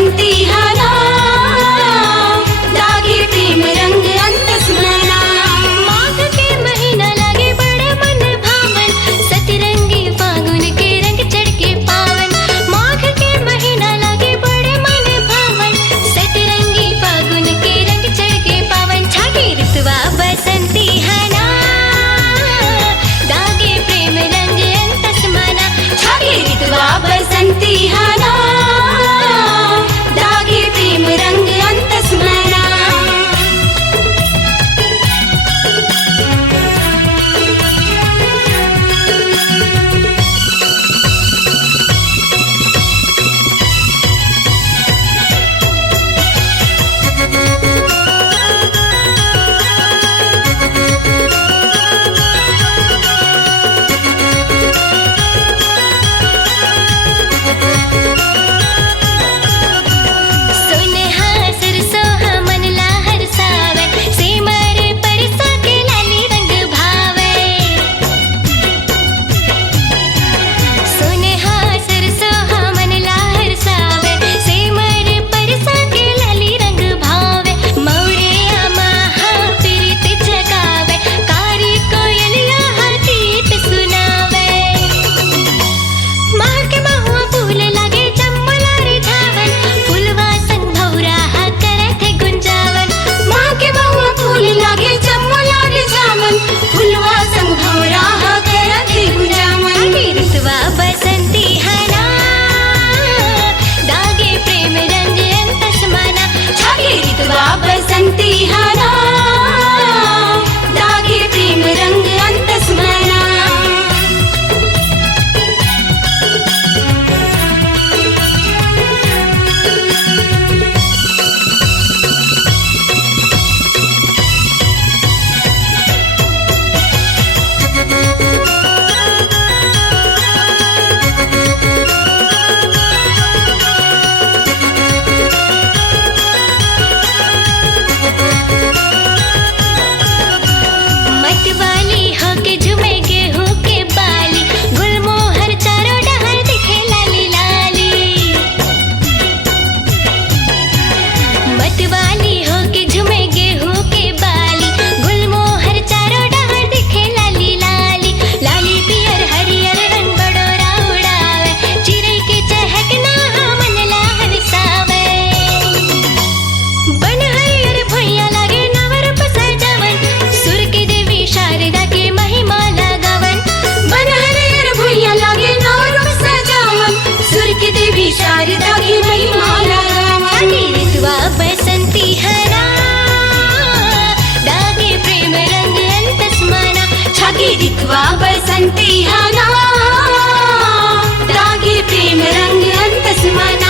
बसंती हाना दागे प्रेम रंग अंतस मना। माघ के महीना लगे बड़े मन भावन, सतरंगी फागुन के रंग चढ़ के पावन। माघ के महीना लगे बड़े मन भावन, सतरंगी फागुन के रंग चढ़ के पावन। छागे ऋतुवा बसंती हाना दागे प्रेम रंग अंतस मना। छागे ऋतुवा बसंती हाना दागे प्रेम रंग अंतस मना। सुनहा सरसोहा मन लाहर सावे, सिमरे परिसा के लाली रंग भावे। सुनहा सरसोहा मन लाहर सावे, सिमरे परिसा के लाली रंग भावे। मौड़िया महा प्रीत जगावे, कारी कोयलिया हर गीत सुनावे। माह के महुआ फूल लागे चम्मला रिझावन, फूलवा संग भौरा करत है गुंजावन। माँ के बहुआ फूल लागे चम्मला रिझावन, फुलवा संग भौरा करत गुंजावन। छागे ऋतुवा बसंती हाना दागे प्रेम रंग अंतस मना। छागे ऋतुवा बसंती हाना दागे प्रेम रंग अंतस मना। मतवाली होके झूमे गेहूं के बाली, गुलमोहर चारों डहर दिखे लाली लाली। मतवाली होके झूमे गेहूं के बाली, गुलमोहर चारों डहर दिखे लाली लाली। लाली पियर हरियर रंग बडोरा उड़ावे, चिड़ै के चहकना मन लाहर सावे। बन हरियर भुइया लागे नवरूप सजावन, सुर के देवी शारदा के महिमा लगावन। बन हरियर भुइया लागे नवरूप सजावन, सुर के देवी शारदा की महिमा लगावन। छागे ऋतुवा बसंती हाना दागे प्रेम रंग अंतस मना। छागे ऋतुवा बसंती हाना दागे प्रेम रंग अंतस मना।